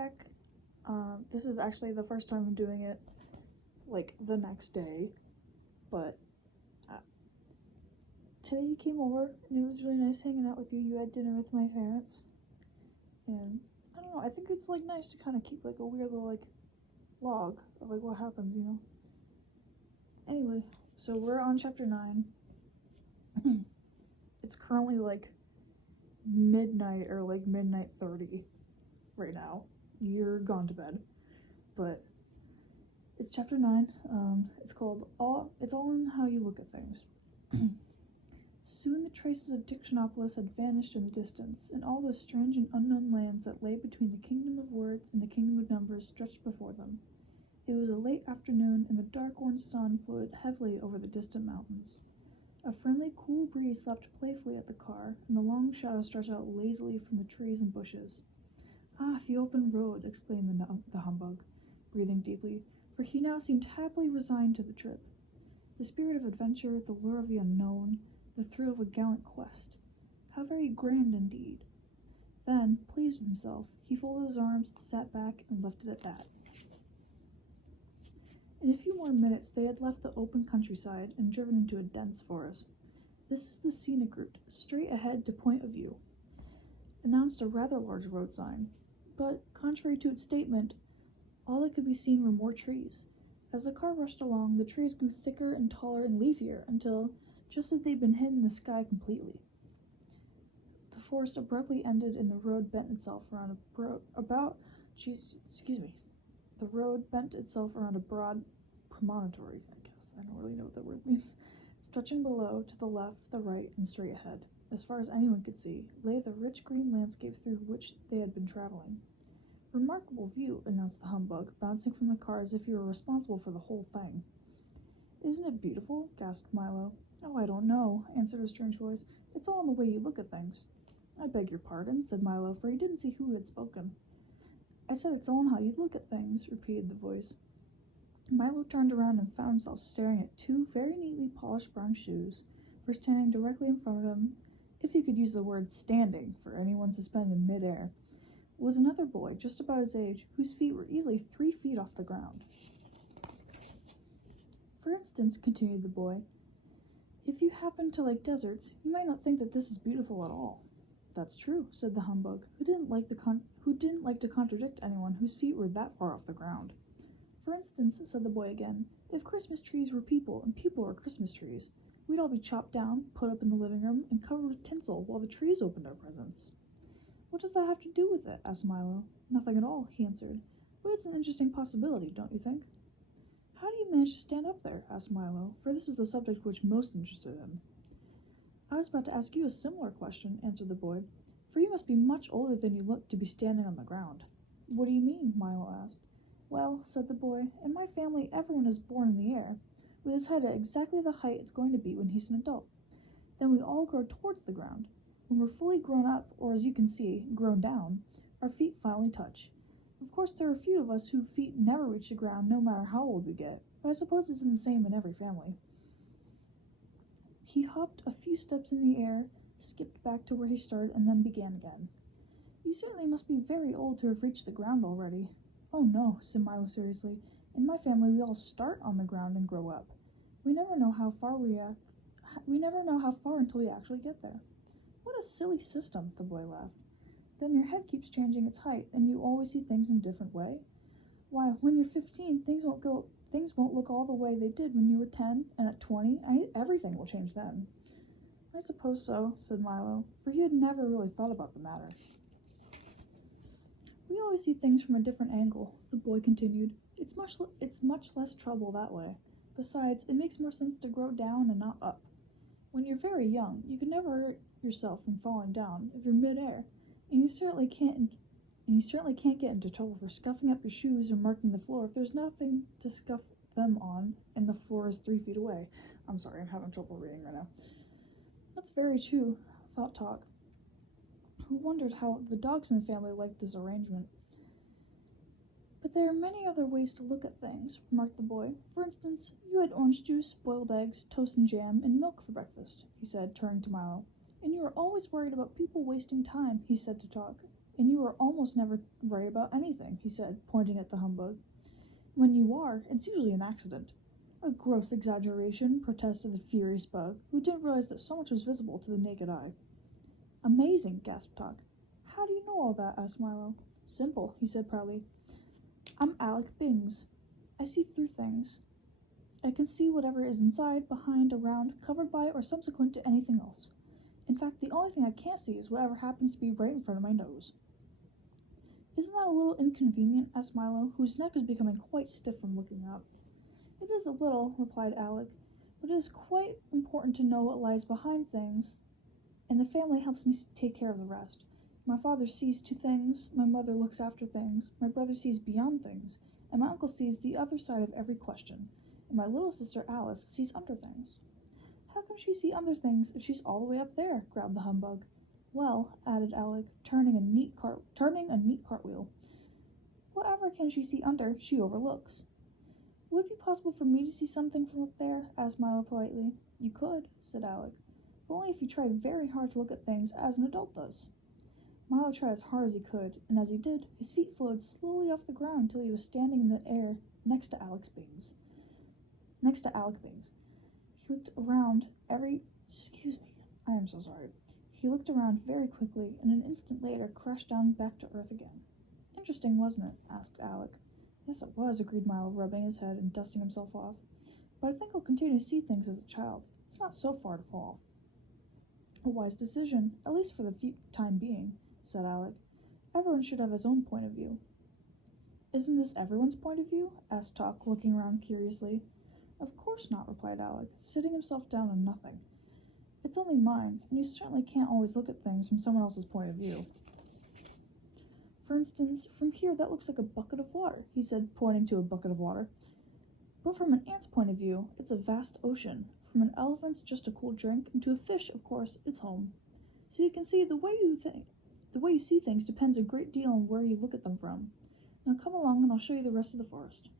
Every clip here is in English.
back. This is actually the first time I'm doing it, like, the next day, but today you came over, and it was really nice hanging out with you. You had dinner with my parents, and I don't know, I think it's, like, nice to kind of keep, like, a weird little, like, log of, like, what happens, you know? Anyway, so we're on chapter 9. It's currently, like, midnight or, like, midnight 30 right now. You're gone to bed, but it's chapter 9. It's called It's All in How You Look at Things. Soon the traces of Dictionopolis had vanished in the distance, and all those strange and unknown lands that lay between the kingdom of words and the kingdom of numbers stretched before them. It was a late afternoon, and the dark orange sun floated heavily over the distant mountains. A friendly, cool breeze slept playfully at the car, and the long shadows stretched out lazily from the trees and bushes. "Ah, the open road!" exclaimed the humbug, breathing deeply, for he now seemed happily resigned to the trip. The spirit of adventure, the lure of the unknown, the thrill of a gallant quest. How very grand indeed. Then, pleased with himself, he folded his arms, sat back, and left it at that. In a few more minutes they had left the open countryside and driven into a dense forest. "This is the scenic route, straight ahead to Point of View," announced a rather large road sign. But, contrary to its statement, all that could be seen were more trees. As the car rushed along, the trees grew thicker and taller and leafier until, just as they'd been hidden in the sky completely, the forest abruptly ended and the road bent itself around a broad promontory, I guess. I don't really know what that word means. Stretching below, to the left, the right, and straight ahead, as far as anyone could see, lay the rich green landscape through which they had been traveling. "Remarkable view," announced the humbug, bouncing from the car as if he were responsible for the whole thing. "Isn't it beautiful?" gasped Milo. "Oh, I don't know," answered a strange voice. "It's all in the way you look at things." "I beg your pardon," said Milo, for he didn't see who had spoken. "I said it's all in how you look at things," repeated the voice. Milo turned around and found himself staring at two very neatly polished brown shoes, for standing directly in front of him, if he could use the word standing for anyone suspended in mid-air, was another boy just about his age, whose feet were easily 3 feet off the ground. "For instance," continued the boy, "if you happen to like deserts, you might not think that this is beautiful at all." "That's true," said the humbug, who didn't like to contradict anyone whose feet were that far off the ground. "For instance," said the boy again, "if Christmas trees were people and people were Christmas trees, we'd all be chopped down, put up in the living room, and covered with tinsel while the trees opened our presents." "What does that have to do with it?" asked Milo. "Nothing at all," he answered, "but it's an interesting possibility, don't you think?" "How do you manage to stand up there?" asked Milo, for this is the subject which most interested him. "I was about to ask you a similar question," answered the boy, "for you must be much older than you look to be standing on the ground." "What do you mean?" Milo asked. "Well," said the boy, "in my family everyone is born in the air, with his head at exactly the height it's going to be when he's an adult. Then we all grow towards the ground. When we're fully grown up, or as you can see, grown down, our feet finally touch. Of course there are a few of us whose feet never reach the ground no matter how old we get, but I suppose it's the same in every family." He hopped a few steps in the air, skipped back to where he started, and then began again. "You certainly must be very old to have reached the ground already." "Oh no," said Milo seriously. "In my family we all start on the ground and grow up. We never know how far until we actually get there." "What a silly system," the boy laughed. "Then your head keeps changing its height, and you always see things in a different way? Why, when you're 15, things won't look all the way they did when you were 10, and at 20, everything will change then." "I suppose so," said Milo, for he had never really thought about the matter. "We always see things from a different angle," the boy continued. It's much less trouble that way. Besides, it makes more sense to grow down and not up. When you're very young, you can never hurt yourself from falling down if you're mid-air, and you certainly can't get into trouble for scuffing up your shoes or marking the floor if there's nothing to scuff them on and the floor is 3 feet away. I'm sorry, I'm having trouble reading right now. "That's very true," thought Talk, who wondered how the dogs in the family liked this arrangement. "But there are many other ways to look at things," remarked the boy. "For instance, you had orange juice, boiled eggs, toast and jam, and milk for breakfast," he said, turning to Milo. "And you are always worried about people wasting time," he said to Talk. And you are almost never right about anything, he said, pointing at the humbug. When you are, it's usually an accident. A gross exaggeration, protested the furious bug, who didn't realize that so much was visible to the naked eye. Amazing, gasped Tuck. How do you know all that? Asked Milo. Simple, he said proudly. I'm Alec Bings. I see through things. I can see whatever is inside, behind, around, covered by, or subsequent to anything else. In fact, the only thing I can't see is whatever happens to be right in front of my nose. Isn't that a little inconvenient? Asked Milo, whose neck was becoming quite stiff from looking up. It is a little, replied Alec, but it is quite important to know what lies behind things, and the family helps me take care of the rest. My father sees to things, my mother looks after things, my brother sees beyond things, and my uncle sees the other side of every question, and my little sister Alice sees under things. How can she see under things if she's all the way up there? Growled the humbug. Well, added Alec, turning a neat cartwheel, whatever can she see under, she overlooks. Would it be possible for me to see something from up there? Asked Milo politely. You could, said Alec, but only if you try very hard to look at things as an adult does. Milo tried as hard as he could, and as he did, his feet floated slowly off the ground until he was standing in the air next to Alec Bings. He looked around He looked around very quickly, and an instant later crashed down back to earth again. Interesting, wasn't it? Asked Alec. Yes, it was, agreed Milo, rubbing his head and dusting himself off. But I think I'll continue to see things as a child. It's not so far to fall. A wise decision, at least for the time being, said Alec. Everyone should have his own point of view. Isn't this everyone's point of view? Asked Tuck, looking around curiously. Of course not, replied Alec, sitting himself down on nothing. It's only mine, and you certainly can't always look at things from someone else's point of view. For instance, from here that looks like a bucket of water, he said, pointing to a bucket of water. But from an ant's point of view, it's a vast ocean. From an elephant's just a cool drink, and to a fish, of course, it's home. So you can see the way you see things depends a great deal on where you look at them from. Now come along and I'll show you the rest of the forest.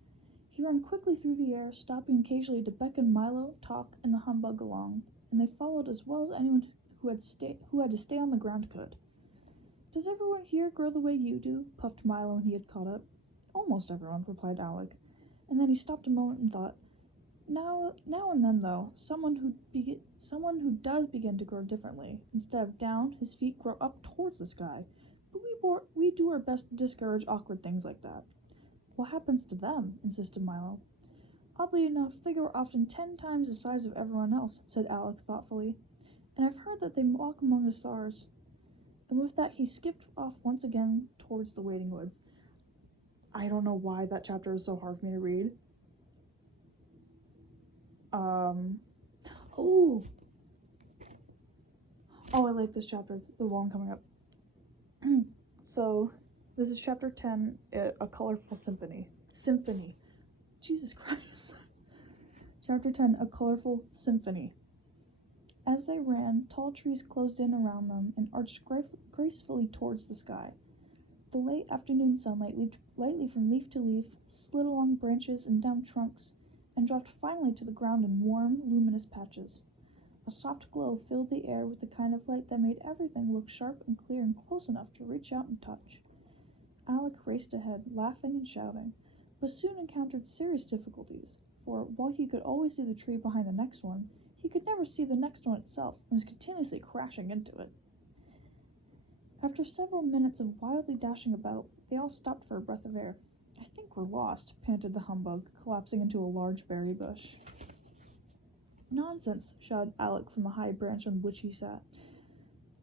He ran quickly through the air, stopping occasionally to beckon Milo, Talk, and the humbug along, and they followed as well as anyone who had to stay on the ground could. Does everyone here grow the way you do? Puffed Milo when he had caught up. Almost everyone, replied Alec, and then he stopped a moment and thought, Now and then, though, someone who does begin to grow differently. Instead of down, his feet grow up towards the sky. But we do our best to discourage awkward things like that. What happens to them? Insisted Milo. Oddly enough, they grow often 10 times the size of everyone else, said Alec thoughtfully. And I've heard that they walk among the stars. And with that, he skipped off once again towards the waiting woods. I don't know why that chapter is so hard for me to read. I like this chapter, the one coming up. So, this is chapter 10, A Colorful Symphony. Jesus Christ. Chapter 10, A Colorful Symphony. As they ran, tall trees closed in around them and arched gracefully towards the sky. The late afternoon sunlight leaped lightly from leaf to leaf, slid along branches and down trunks, and dropped finally to the ground in warm, luminous patches. A soft glow filled the air with the kind of light that made everything look sharp and clear and close enough to reach out and touch. Alec raced ahead, laughing and shouting, but soon encountered serious difficulties, for while he could always see the tree behind the next one, he could never see the next one itself and was continuously crashing into it. After several minutes of wildly dashing about, they all stopped for a breath of air. I think we're lost, panted the humbug, collapsing into a large berry bush. Nonsense, shouted Alec from the high branch on which he sat.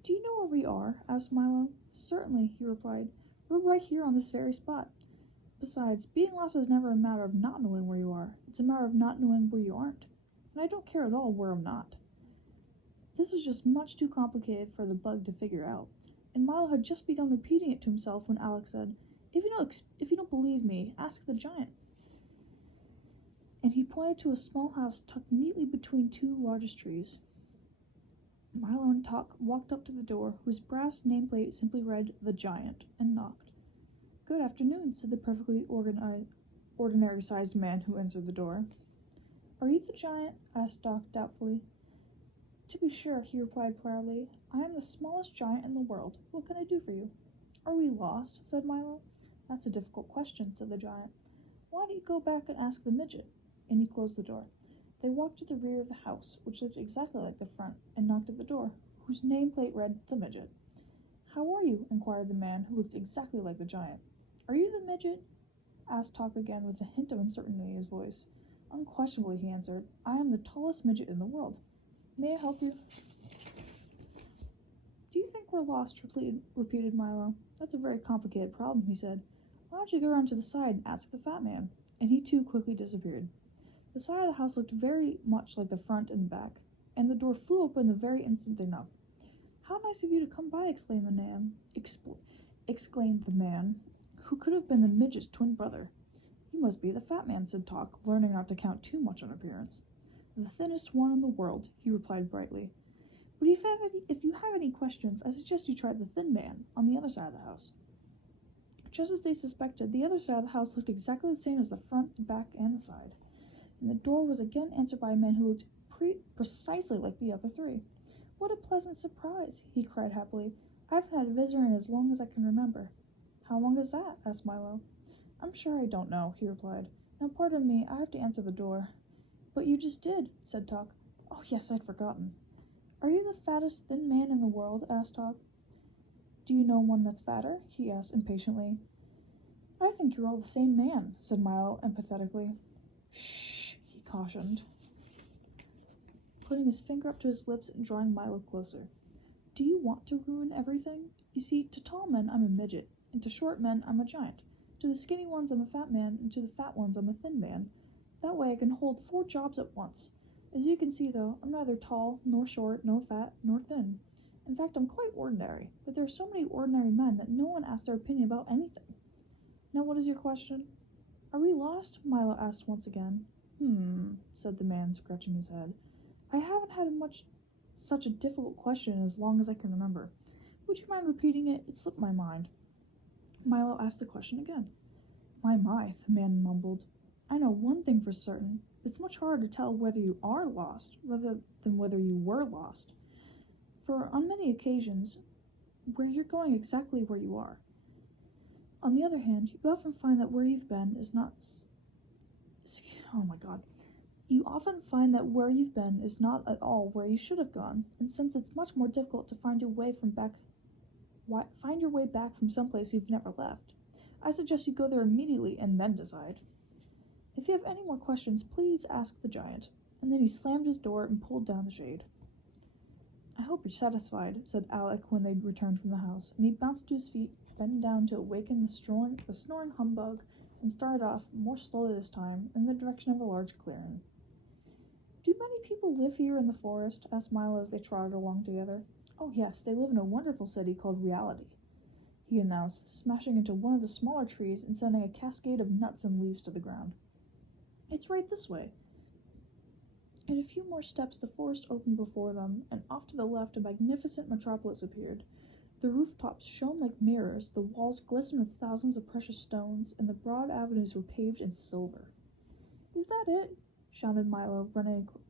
Do you know where we are? Asked Milo. Certainly, he replied. We're right here on this very spot. Besides, being lost is never a matter of not knowing where you are. It's a matter of not knowing where you aren't. And I don't care at all where I'm not. This was just much too complicated for the bug to figure out, and Milo had just begun repeating it to himself when Alec said, If you don't believe me, ask the giant. And he pointed to a small house tucked neatly between two largest trees. Milo and Talk walked up to the door, whose brass nameplate simply read, The Giant, and knocked. Good afternoon, said the perfectly ordinary-sized man who answered the door. Are you the giant? Asked Doc doubtfully. To be sure, he replied proudly. I am the smallest giant in the world. What can I do for you? Are we lost? Said Milo. That's a difficult question, said the giant. Why don't you go back and ask the midget? And he closed the door. They walked to the rear of the house, which looked exactly like the front, and knocked at the door, whose nameplate read The Midget. How are you? Inquired the man, who looked exactly like the giant. Are you the midget? Asked Talk again with a hint of uncertainty in his voice. Unquestionably, he answered. I am the tallest midget in the world. May I help you? Do you think we're lost? Repeated Milo. That's a very complicated problem, he said. Why don't you go around to the side and ask the fat man? And he too quickly disappeared. The side of the house looked very much like the front and the back, and the door flew open the very instant they knocked. How nice of you to come by, exclaimed the man, who could have been the midget's twin brother. You must be the fat man, said Talk, learning not to count too much on appearance. The thinnest one in the world, he replied brightly. But if you have any questions, I suggest you try the thin man on the other side of the house. Just as they suspected, the other side of the house looked exactly the same as the front, the back, and the side. And the door was again answered by a man who looked precisely like the other three. What a pleasant surprise, he cried happily. I haven't had a visitor in as long as I can remember. How long is that? Asked Milo. I'm sure I don't know, he replied. Now pardon me, I have to answer the door. But you just did, said Talk. Oh yes, I'd forgotten. Are you the fattest thin man in the world? Asked Talk. Do you know one that's fatter? He asked impatiently. I think you're all the same man, said Milo empathetically. Shh, he cautioned, putting his finger up to his lips and drawing Milo closer. Do you want to ruin everything? You see, to tall men I'm a midget, and to short men I'm a giant. To the skinny ones I'm a fat man, and to the fat ones I'm a thin man. That way I can hold 4 jobs at once. As you can see, though, I'm neither tall, nor short, nor fat, nor thin. In fact, I'm quite ordinary, but there are so many ordinary men that no one asks their opinion about anything. Now what is your question? Are we lost? Milo asked once again. Said the man, scratching his head. I haven't had such a difficult question as long as I can remember. Would you mind repeating it? It slipped my mind. Milo asked the question again. My, the man mumbled. I know one thing for certain. It's much harder to tell whether you are lost rather than whether you were lost. For on many occasions, where you're going exactly where you are. On the other hand, you often find that where you've been is not... You often find that where you've been is not at all where you should have gone, and since it's much more difficult to find your way back from someplace you've never left, I suggest you go there immediately and then decide. If you have any more questions, please ask the giant. And then he slammed his door and pulled down the shade. I hope you're satisfied, said Alec when they returned from the house, and he bounced to his feet, bending down to awaken the snoring humbug, and started off, more slowly this time, in the direction of a large clearing. Do many people live here in the forest? Asked Milo as they trotted along together. Oh yes, they live in a wonderful city called Reality, he announced, smashing into one of the smaller trees and sending a cascade of nuts and leaves to the ground. It's right this way. In a few more steps, the forest opened before them, and off to the left a magnificent metropolis appeared. The rooftops shone like mirrors, the walls glistened with thousands of precious stones, and the broad avenues were paved in silver. Is that it? Shouted Milo,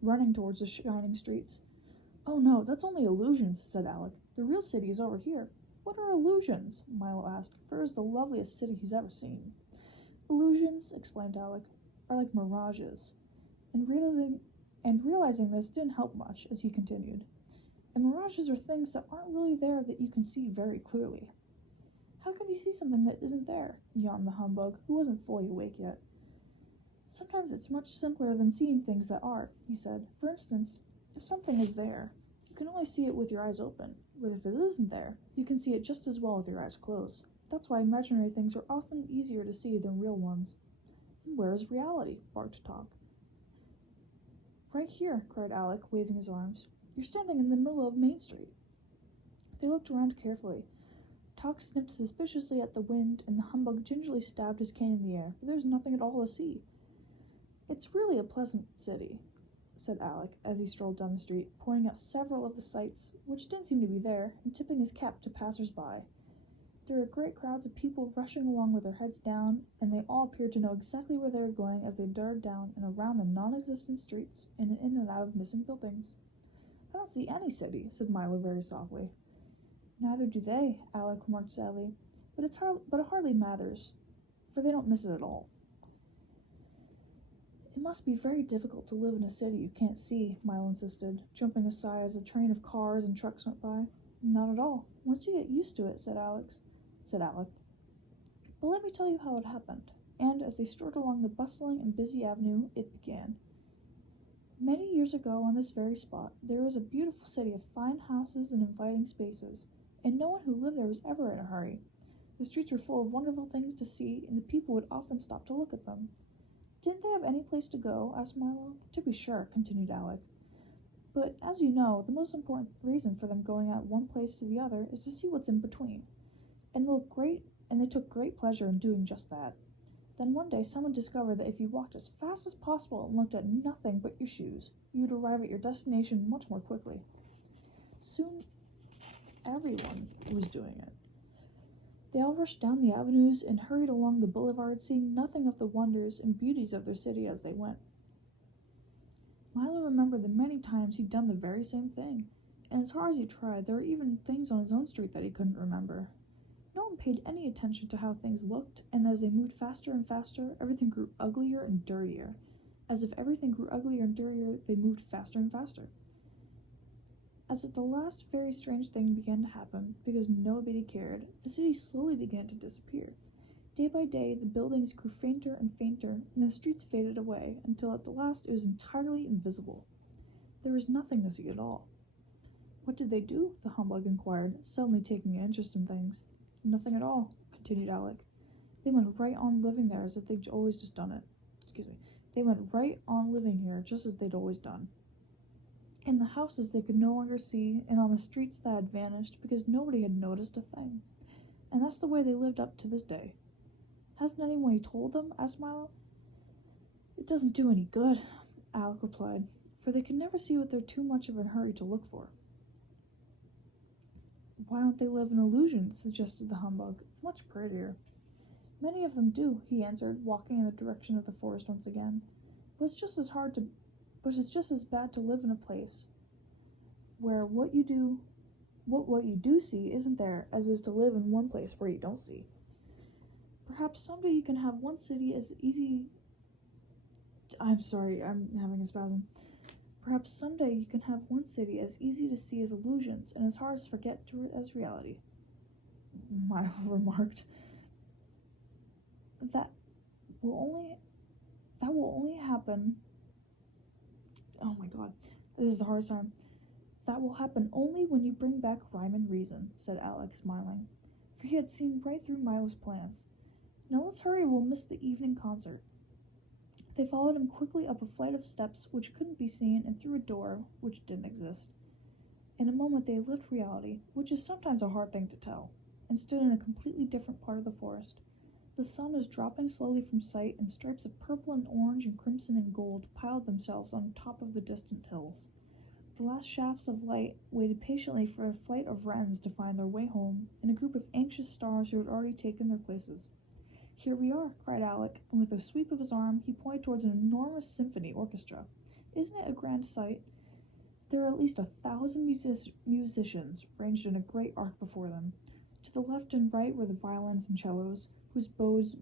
running towards the shining streets. Oh no, that's only illusions, said Alec. The real city is over here. What are illusions? Milo asked, for it is the loveliest city he's ever seen. Illusions, explained Alec, are like mirages, and realizing this didn't help much as he continued. And mirages are things that aren't really there that you can see very clearly. How can you see something that isn't there? Yawned the humbug, who wasn't fully awake yet. Sometimes it's much simpler than seeing things that are, he said. For instance, if something is there, you can only see it with your eyes open, but if it isn't there, you can see it just as well with your eyes closed. That's why imaginary things are often easier to see than real ones. And where is reality? Barked Talk. Right here, cried Alec, waving his arms. You're standing in the middle of Main Street. They looked around carefully. Talk sniffed suspiciously at the wind, and the humbug gingerly stabbed his cane in the air, but there was nothing at all to see. It's really a pleasant city, said Alec, as he strolled down the street, pointing out several of the sights, which didn't seem to be there, and tipping his cap to passers-by. There were great crowds of people rushing along with their heads down, and they all appeared to know exactly where they were going as they darted down and around the non-existent streets and in and out of missing buildings. I don't see any city, said Milo very softly. Neither do they, Alec remarked sadly. but it hardly matters, for they don't miss it at all. It must be very difficult to live in a city you can't see, Milo insisted, jumping aside as a train of cars and trucks went by. Not at all. Once you get used to it, said Alec. But let me tell you how it happened. And as they strode along the bustling and busy avenue, it began. Many years ago on this very spot, there was a beautiful city of fine houses and inviting spaces, and no one who lived there was ever in a hurry. The streets were full of wonderful things to see, and the people would often stop to look at them. Didn't they have any place to go? Asked Milo. To be sure, continued Alec. But, as you know, the most important reason for them going out one place to the other is to see what's in between. And they took great pleasure in doing just that. Then one day someone discovered that if you walked as fast as possible and looked at nothing but your shoes, you would arrive at your destination much more quickly. Soon, everyone was doing it. They all rushed down the avenues and hurried along the boulevard, seeing nothing of the wonders and beauties of their city as they went. Milo remembered the many times he'd done the very same thing, and as hard as he tried, there were even things on his own street that he couldn't remember. No one paid any attention to how things looked, and as they moved faster and faster, everything grew uglier and dirtier. As if everything grew uglier and dirtier, they moved faster and faster. As at the last very strange thing began to happen, because nobody cared, the city slowly began to disappear. Day by day, the buildings grew fainter and fainter, and the streets faded away, until at the last it was entirely invisible. There was nothing to see at all. What did they do? The humbug inquired, suddenly taking an interest in things. Nothing at all, continued Alec. They went right on living there as if they'd always just done it. They went right on living here just as they'd always done. In the houses they could no longer see, and on the streets that had vanished because nobody had noticed a thing. And that's the way they lived up to this day. Hasn't anyone told them? Asked Milo. It doesn't do any good, Alec replied, for they can never see what they're too much of a hurry to look for. Why don't they live in illusions? Suggested the humbug. It's much prettier. Many of them do, he answered, walking in the direction of the forest once again. But it's just as bad to live in a place where what you do see isn't there as is to live in one place where you don't see. Perhaps someday you can have one city as easy... I'm sorry, I'm having a spasm. Perhaps someday you can have one city as easy to see as illusions and as hard to forget as reality. Milo remarked. That will only happen... Oh my god, this is the hardest time. That will happen only when you bring back rhyme and reason, said Alec, smiling, for he had seen right through Milo's plans. Now let's hurry, we'll miss the evening concert. They followed him quickly up a flight of steps which couldn't be seen and through a door which didn't exist. In a moment they left reality, which is sometimes a hard thing to tell, and stood in a completely different part of the forest. The sun was dropping slowly from sight, and stripes of purple and orange and crimson and gold piled themselves on top of the distant hills. The last shafts of light waited patiently for a flight of wrens to find their way home, and a group of anxious stars who had already taken their places. Here we are, cried Alec, and with a sweep of his arm he pointed towards an enormous symphony orchestra. Isn't it a grand sight? There are at least 1,000 musicians ranged in a great arc before them. To the left and right were the violins and cellos, whose bows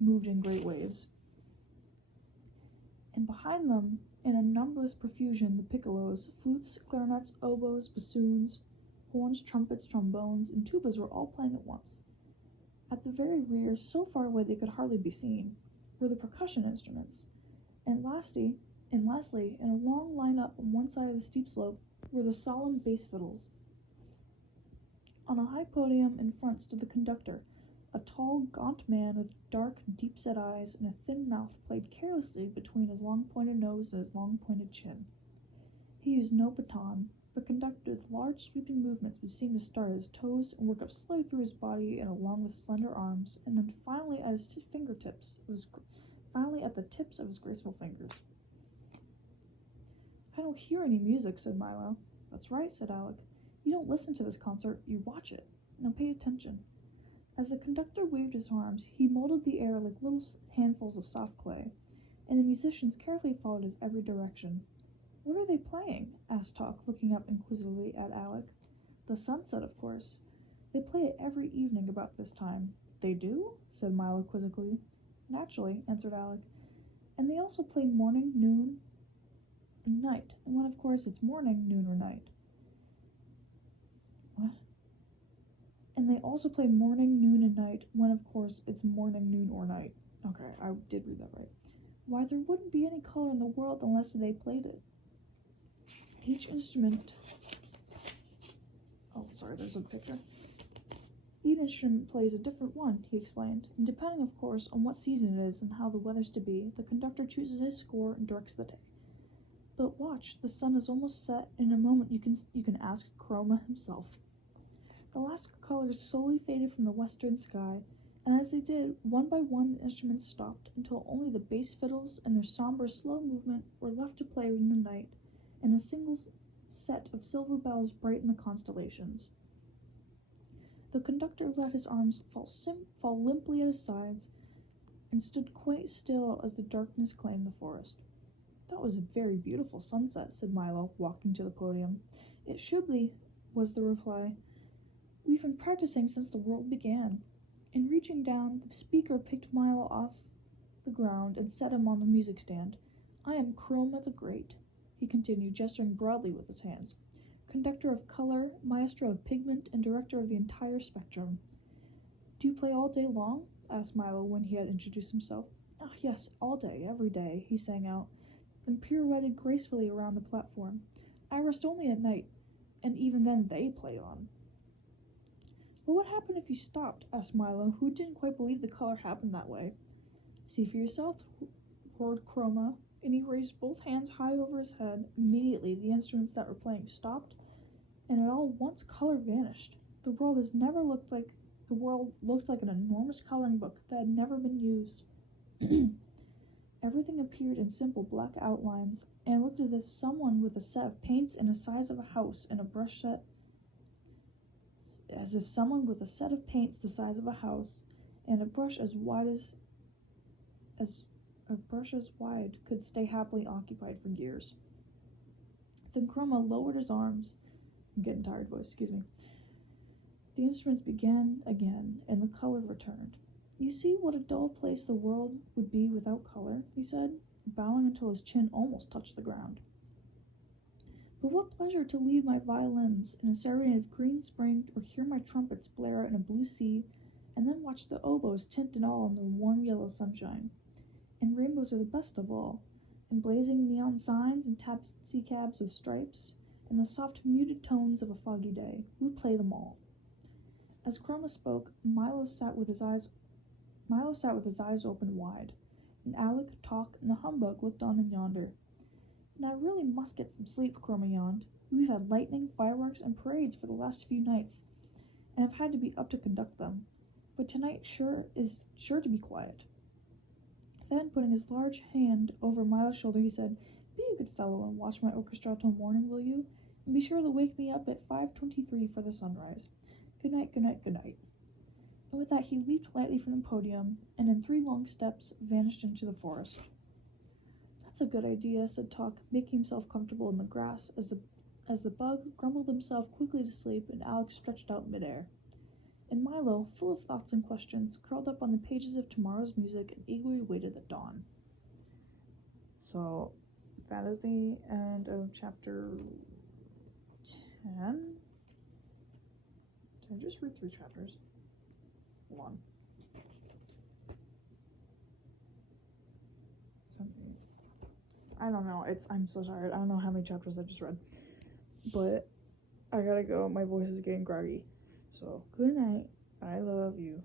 moved in great waves. And behind them, in a numberless profusion, the piccolos, flutes, clarinets, oboes, bassoons, horns, trumpets, trombones, and tubas were all playing at once. At the very rear, so far away they could hardly be seen, were the percussion instruments, and lastly, in a long line up on one side of the steep slope, were the solemn bass fiddles. On a high podium in front stood the conductor, a tall, gaunt man with dark, deep-set eyes and a thin mouth played carelessly between his long-pointed nose and his long-pointed chin. He used no baton, but conducted with large, sweeping movements which seemed to start at his toes and work up slowly through his body and along with slender arms, and then finally at the tips of his graceful fingers. I don't hear any music, said Milo. That's right, said Alec. You don't listen to this concert, you watch it. Now pay attention. As the conductor waved his arms, he molded the air like little handfuls of soft clay, and the musicians carefully followed his every direction. What are they playing? Asked Tuck, looking up inquisitively at Alec. The sunset, of course. They play it every evening about this time." "They do?" said Milo quizzically. "Naturally," answered Alec. "And they also play morning, noon, and night, and when of course it's morning, noon, or night." "What?" "And they also play morning, noon, and night, when of course it's morning, noon, or night." Okay, I did read that right. "Why, there wouldn't be any color in the world unless they played it. Each instrument..." Oh, sorry, there's a picture. "Each instrument plays a different one," he explained, "and depending, of course, on what season it is and how the weather's to be, the conductor chooses his score and directs the day. But watch, the sun is almost set. In a moment you can ask Chroma himself." The last colors slowly faded from the western sky, and as they did, one by one the instruments stopped until only the bass fiddles and their somber, slow movement were left to play in the night, and a single set of silver bells brighten the constellations. The conductor let his arms fall limply at his sides and stood quite still as the darkness claimed the forest. "That was a very beautiful sunset," said Milo, walking to the podium. "It should be," was the reply. "We've been practicing since the world began." And reaching down, the speaker picked Milo off the ground and set him on the music stand. "I am Chroma the Great," he continued, gesturing broadly with his hands. "Conductor of color, maestro of pigment, and director of the entire spectrum." "Do you play all day long?" asked Milo when he had introduced himself. "Ah, yes, all day, every day," he sang out, then pirouetted gracefully around the platform. "I rest only at night, and even then they play on." "But what happened if you stopped?" asked Milo, who didn't quite believe the color happened that way. "See for yourself," roared Chroma, and he raised both hands high over his head. Immediately the instruments that were playing stopped, and at all once color vanished. The world looked like an enormous coloring book that had never been used. Everything appeared in simple black outlines, and looked as if someone with a set of paints in the size of a house and a brush set as if someone with a set of paints the size of a house and a brush as wide could stay happily occupied for years. Then Chroma lowered his arms. I'm getting tired, voice, excuse me. The instruments began again, and the color returned. "You see what a dull place the world would be without color," he said, bowing until his chin almost touched the ground. "But what pleasure to lead my violins in a serenade of green spring, or hear my trumpets blare in a blue sea, and then watch the oboes tint it all in the warm yellow sunshine. And rainbows are the best of all, and blazing neon signs and taxicabs with stripes, and the soft muted tones of a foggy day. We play them all." As Chroma spoke, Milo sat with his eyes open wide, and Alec, Talk, and the humbug looked on in yonder. "And I really must get some sleep," Chroma yawned. "We've had lightning, fireworks, and parades for the last few nights, and I've had to be up to conduct them. But tonight is sure to be quiet." Then, putting his large hand over Milo's shoulder, he said, "Be a good fellow and watch my orchestra till morning, will you? And be sure to wake me up at 5:23 for the sunrise. Good night, good night, good night." And with that he leaped lightly from the podium, and in 3 long steps vanished into the forest. "That's a good idea," said Talk, making himself comfortable in the grass as the bug grumbled himself quickly to sleep and Alex stretched out midair. And Milo, full of thoughts and questions, curled up on the pages of tomorrow's music and eagerly waited the dawn. So, that is the end of chapter 10. Did I just read 3 chapters? Hold on. 7, 8. I don't know. I'm so tired. I don't know how many chapters I've just read. But I gotta go. My voice is getting groggy. So, good night. I love you.